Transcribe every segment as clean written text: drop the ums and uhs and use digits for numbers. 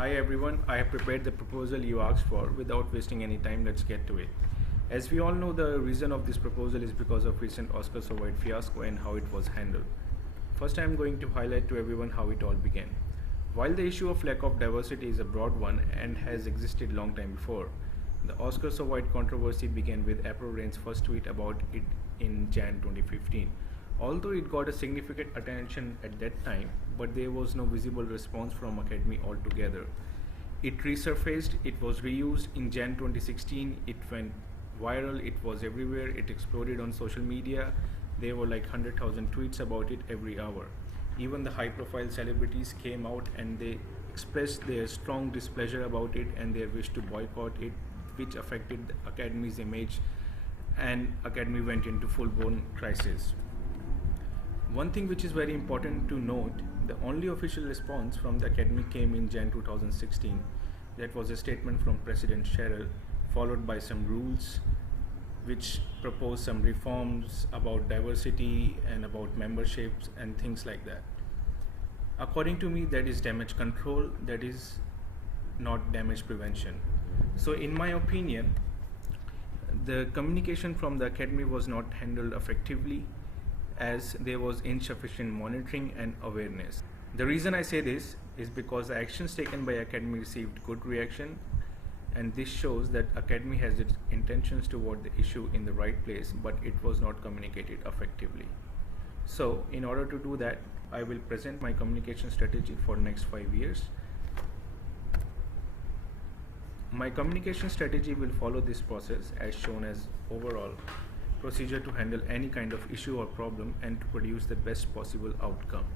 Hi everyone, I have prepared the proposal you asked for. Without wasting any time, let's get to it. As we all know, the reason of this proposal is because of recent Oscar so White fiasco and how it was handled. First, I am going to highlight to everyone how it all began. While the issue of lack of diversity is a broad one and has existed long time before, the Oscar so White controversy began with April Rain's first tweet about it in Jan 2015. Although it got a significant attention at that time, but there was no visible response from Academy altogether. It resurfaced, it was reused in Jan 2016, it went viral, it was everywhere, it exploded on social media. There were like 100,000 tweets about it every hour. Even the high profile celebrities came out and they expressed their strong displeasure about it and their wish to boycott it, which affected the Academy's image, and Academy went into full-blown crisis. One thing which is very important to note, the only official response from the Academy came in Jan 2016. That was a statement from President Sherrill, followed by some rules which proposed some reforms about diversity and about memberships and things like that. According to me, that is damage control, that is not damage prevention. So in my opinion, the communication from the Academy was not handled effectively, as there was insufficient monitoring and awareness. The reason I say this is because the actions taken by Academy received good reaction, and this shows that Academy has its intentions toward the issue in the right place, but it was not communicated effectively. So in order to do that, I will present my communication strategy for next 5 years. My communication strategy will follow this process as shown as overall procedure to handle any kind of issue or problem and to produce the best possible outcome.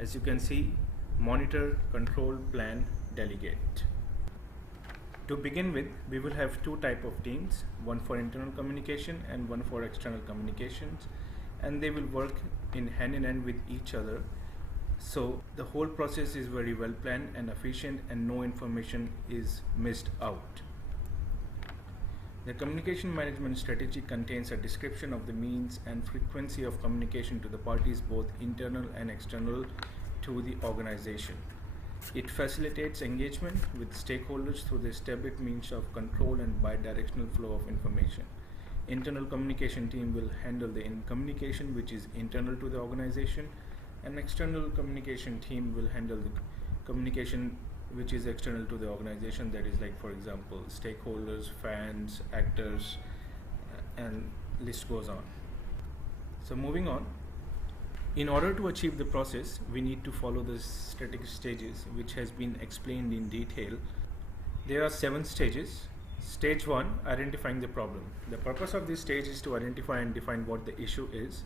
As you can see, monitor, control, plan, delegate. To begin with, we will have two types of teams, one for internal communication and one for external communications, and they will work in hand with each other. So the whole process is very well planned and efficient and no information is missed out. The communication management strategy contains a description of the means and frequency of communication to the parties, both internal and external, to the organization. It facilitates engagement with stakeholders through the established means of control and bidirectional flow of information. Internal communication team will handle the communication which is internal to the organization, and external communication team will handle the communication which is external to the organization, that is like, for example, stakeholders, fans, actors, and list goes on. So moving on, in order to achieve the process, we need to follow the strategic stages which has been explained in detail. There are 7 stages. Stage 1, identifying the problem. The purpose of this stage is to identify and define what the issue is.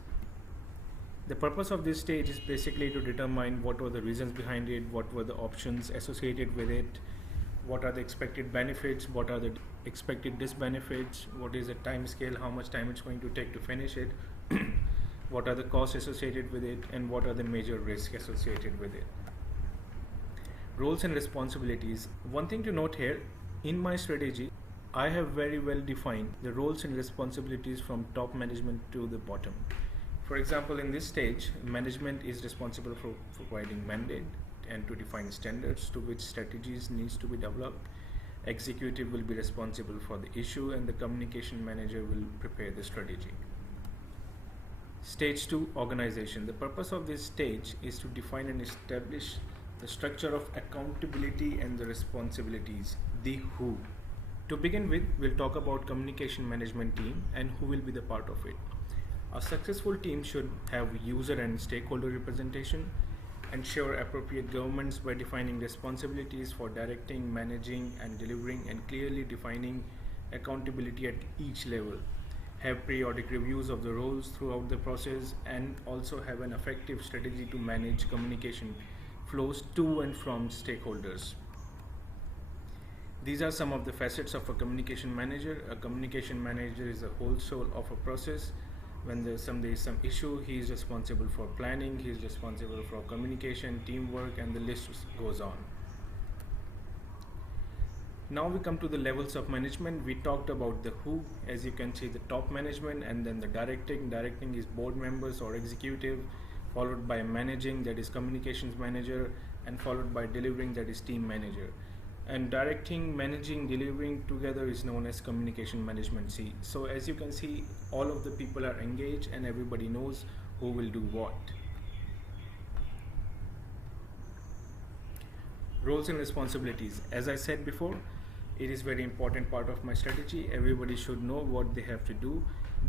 The purpose of this stage is basically to determine what were the reasons behind it, what were the options associated with it, what are the expected benefits, what are the expected disbenefits, what is the time scale, how much time it's going to take to finish it, what are the costs associated with it, and what are the major risks associated with it. Roles and responsibilities. One thing to note here, in my strategy, I have very well defined the roles and responsibilities from top management to the bottom. For example, in this stage, management is responsible for providing mandate and to define standards to which strategies needs to be developed. Executive will be responsible for the issue and the communication manager will prepare the strategy. Stage 2, organization. The purpose of this stage is to define and establish the structure of accountability and the responsibilities, the who. To begin with, we'll talk about communication management team and who will be the part of it. A successful team should have user and stakeholder representation, ensure appropriate governance by defining responsibilities for directing, managing, and delivering, and clearly defining accountability at each level, have periodic reviews of the roles throughout the process, and also have an effective strategy to manage communication flows to and from stakeholders. These are some of the facets of a communication manager. A communication manager is the whole soul of a process. When there is some issue, he is responsible for planning, he is responsible for communication, teamwork, and the list goes on. Now we come to the levels of management. We talked about the who, as you can see, the top management, and then the directing. Directing is board members or executive, followed by managing, that is communications manager, and followed by delivering, that is team manager. And directing, managing, delivering together is known as communication management C. So as you can see, all of the people are engaged and everybody knows who will do what. Roles and responsibilities. As I said before, it is very important part of my strategy. Everybody should know what they have to do.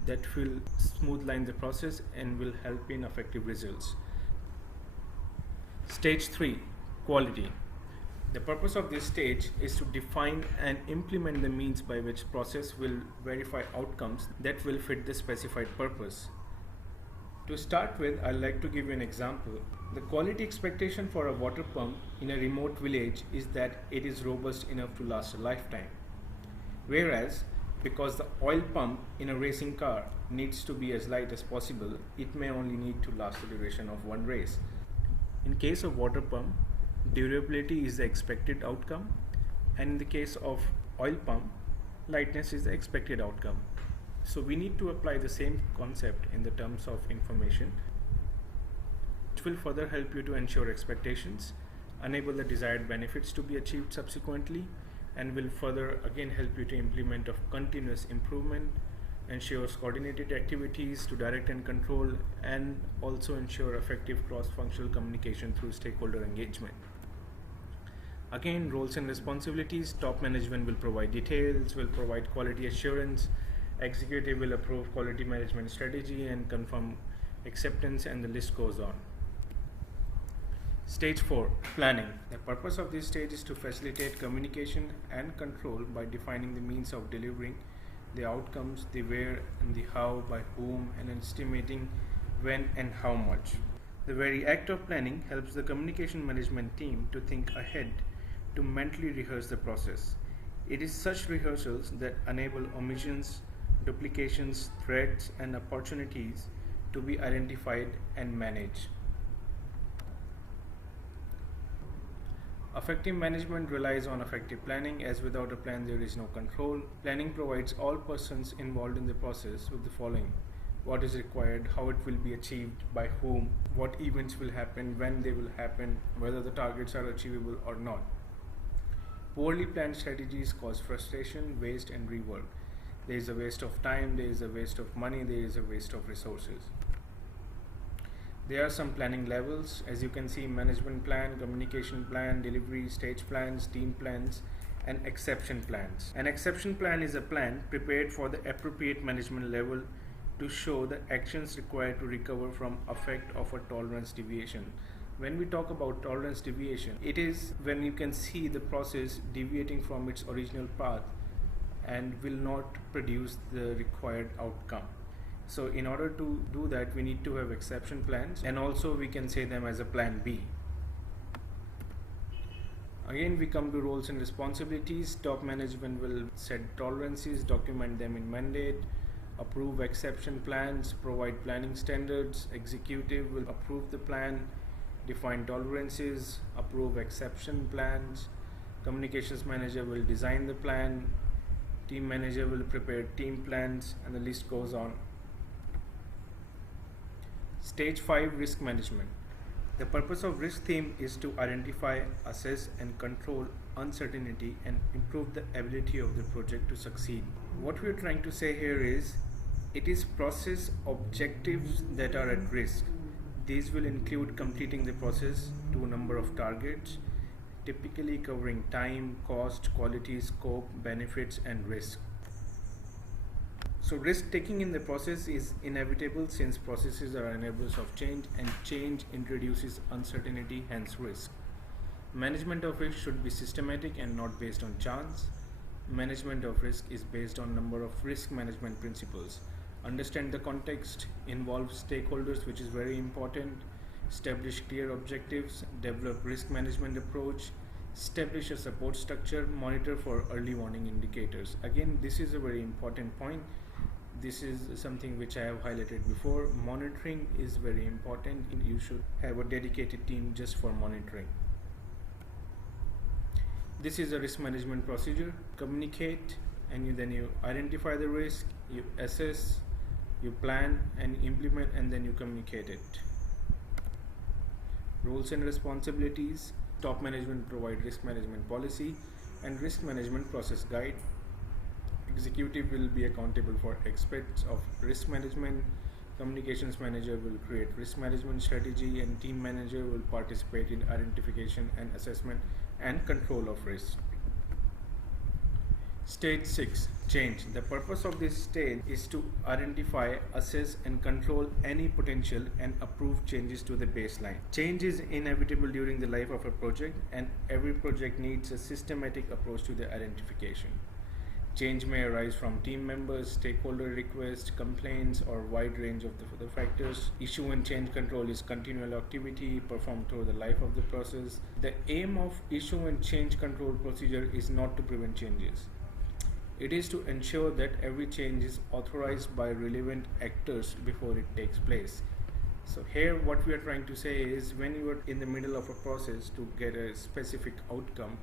That will smoothline the process and will help in effective results. Stage 3, quality. The purpose of this stage is to define and implement the means by which process will verify outcomes that will fit the specified purpose. To start with, I'd like to give you an example. The quality expectation for a water pump in a remote village is that it is robust enough to last a lifetime. Whereas, because the oil pump in a racing car needs to be as light as possible, it may only need to last the duration of one race. In case of water pump, durability is the expected outcome, and in the case of oil pump, lightness is the expected outcome. So we need to apply the same concept in the terms of information, which will further help you to ensure expectations, enable the desired benefits to be achieved subsequently, and will further again help you to implement of continuous improvement, ensures coordinated activities to direct and control, and also ensure effective cross-functional communication through stakeholder engagement. Again, roles and responsibilities. Top management will provide details, will provide quality assurance, executive will approve quality management strategy and confirm acceptance, and the list goes on. Stage 4, planning. The purpose of this stage is to facilitate communication and control by defining the means of delivering the outcomes, the where and the how, by whom, and estimating when and how much. The very act of planning helps the communication management team to think ahead, to mentally rehearse the process. It is such rehearsals that enable omissions, duplications, threats, and opportunities to be identified and managed. Effective management relies on effective planning, as without a plan there is no control. Planning provides all persons involved in the process with the following: what is required, how it will be achieved, by whom, what events will happen, when they will happen, whether the targets are achievable or not. Poorly planned strategies cause frustration, waste, and rework. There is a waste of time, there is a waste of money, there is a waste of resources. There are some planning levels, as you can see: management plan, communication plan, delivery stage plans, team plans, and exception plans. An exception plan is a plan prepared for the appropriate management level to show the actions required to recover from effect of a tolerance deviation. When we talk about tolerance deviation, it is when you can see the process deviating from its original path and will not produce the required outcome. So in order to do that, we need to have exception plans, and also we can say them as a plan B. Again, we come to roles and responsibilities. Top management will set tolerances, document them in mandate, approve exception plans, provide planning standards. Executive will approve the plan, define tolerances, approve exception plans. Communications manager will design the plan. Team manager will prepare team plans, and the list goes on. Stage 5, risk management. The purpose of risk theme is to identify, assess, and control uncertainty and improve the ability of the project to succeed. What we are trying to say here is, it is process objectives that are at risk. These will include completing the process to a number of targets, typically covering time, cost, quality, scope, benefits, and risk. So risk taking in the process is inevitable, since processes are enablers of change, and change introduces uncertainty, hence risk. Management of risk should be systematic and not based on chance. Management of risk is based on number of risk management principles. Understand the context, involve stakeholders, which is very important, establish clear objectives, develop risk management approach, establish a support structure, monitor for early warning indicators. Again, this is a very important point. This is something which I have highlighted before. Monitoring is very important. You should have a dedicated team just for monitoring. This is a risk management procedure. Communicate, and then you identify the risk, you assess, you plan and implement, and then you communicate it. Roles and responsibilities. Top management provide risk management policy and risk management process guide. Executive will be accountable for aspects of risk management. Communications manager will create risk management strategy, and team manager will participate in identification and assessment and control of risk. Stage 6, change. The purpose of this stage is to identify, assess and control any potential and approve changes to the baseline. Change is inevitable during the life of a project, and every project needs a systematic approach to the identification. Change may arise from team members, stakeholder requests, complaints, or wide range of the factors. Issue and change control is continual activity performed through the life of the process. The aim of issue and change control procedure is not to prevent changes. It is to ensure that every change is authorized by relevant actors before it takes place. So here what we are trying to say is, when you are in the middle of a process to get a specific outcome,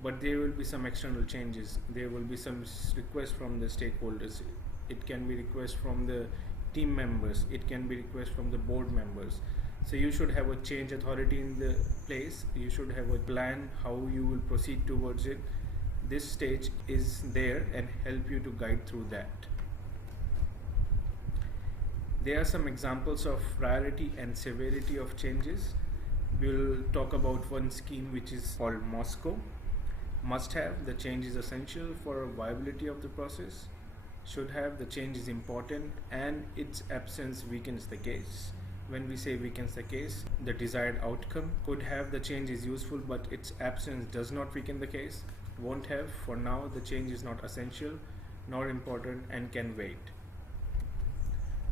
but there will be some external changes, there will be some requests from the stakeholders, it can be requests from the team members, it can be requests from the board members. So you should have a change authority in the place, you should have a plan how you will proceed towards it. This stage is there and help you to guide through that. There are some examples of priority and severity of changes. We'll talk about one scheme which is called MOSCO. Must have, the change is essential for viability of the process. Should have, the change is important and its absence weakens the case. When we say weakens the case, the desired outcome. Could have, the change is useful but its absence does not weaken the case. Won't have, for now the change is not essential nor important and can wait.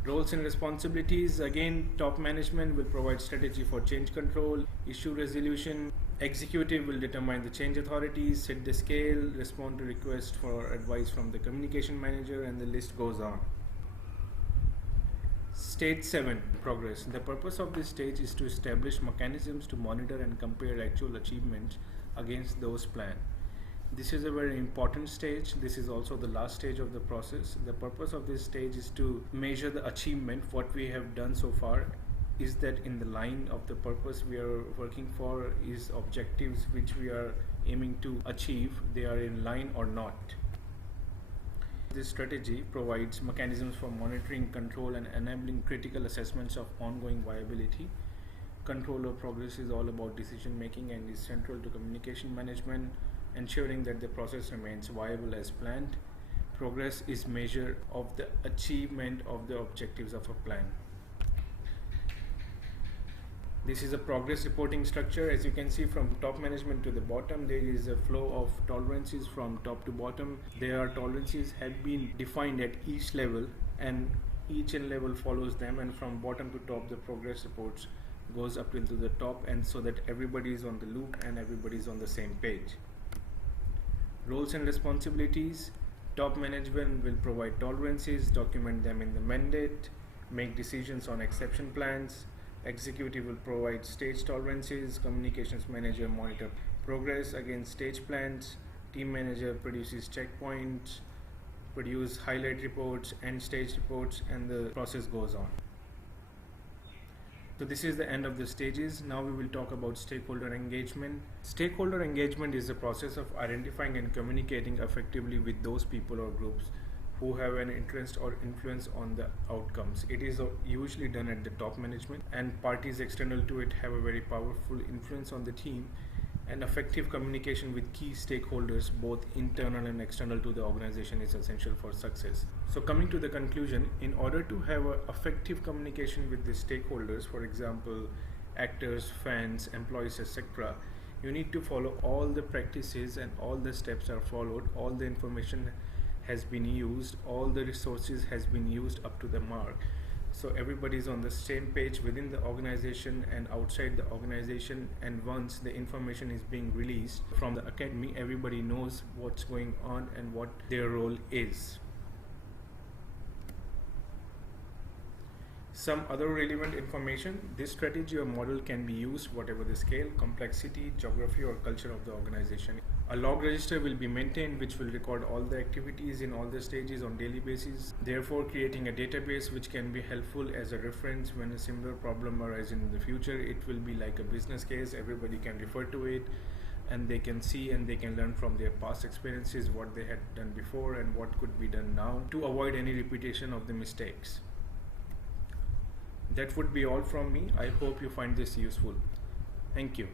Roles and responsibilities, again top management will provide strategy for change control, issue resolution. Executive will determine the change authorities, set the scale, respond to requests for advice from the communication manager, and the list goes on. Stage 7, progress. The purpose of this stage is to establish mechanisms to monitor and compare actual achievements against those planned. This is a very important stage. This is also the last stage of the process. The purpose of this stage is to measure the achievement, what we have done so far. Is that in the line of the purpose we are working for? Is objectives which we are aiming to achieve, they are in line or not? This strategy provides mechanisms for monitoring, control and enabling critical assessments of ongoing viability. Control of progress is all about decision making and is central to communication management, ensuring that the process remains viable as planned. Progress is measure of the achievement of the objectives of a plan. This is a progress reporting structure. As you can see, from top management to the bottom, there is a flow of tolerances from top to bottom. There are tolerances have been defined at each level, and each level follows them, and from bottom to top the progress reports goes up into the top, and so that everybody is on the loop and everybody is on the same page. Roles and responsibilities. Top management will provide tolerances, document them in the mandate, make decisions on exception plans. Executive will provide stage tolerances. Communications manager monitor progress against stage plans. Team manager produces checkpoints, produce highlight reports and stage reports, and the process goes on. So this is the end of the stages. Now we will talk about stakeholder engagement. Stakeholder engagement is the process of identifying and communicating effectively with those people or groups who have an interest or influence on the outcomes. It is usually done at the top management, and parties external to it have a very powerful influence on the team. And effective communication with key stakeholders, both internal and external to the organization, is essential for success. So coming to the conclusion, in order to have an effective communication with the stakeholders, for example, actors, fans, employees, etc., you need to follow all the practices and all the steps are followed, all the information has been used, all the resources has been used up to the mark. So everybody is on the same page within the organization and outside the organization, and once the information is being released from the academy, everybody knows what's going on and what their role is. Some other relevant information: this strategy or model can be used whatever the scale, complexity, geography or culture of the organization. A log register will be maintained which will record all the activities in all the stages on daily basis, therefore creating a database which can be helpful as a reference when a similar problem arises in the future. It will be like a business case, everybody can refer to it and they can see and they can learn from their past experiences what they had done before and what could be done now to avoid any repetition of the mistakes. That would be all from me. I hope you find this useful. Thank you.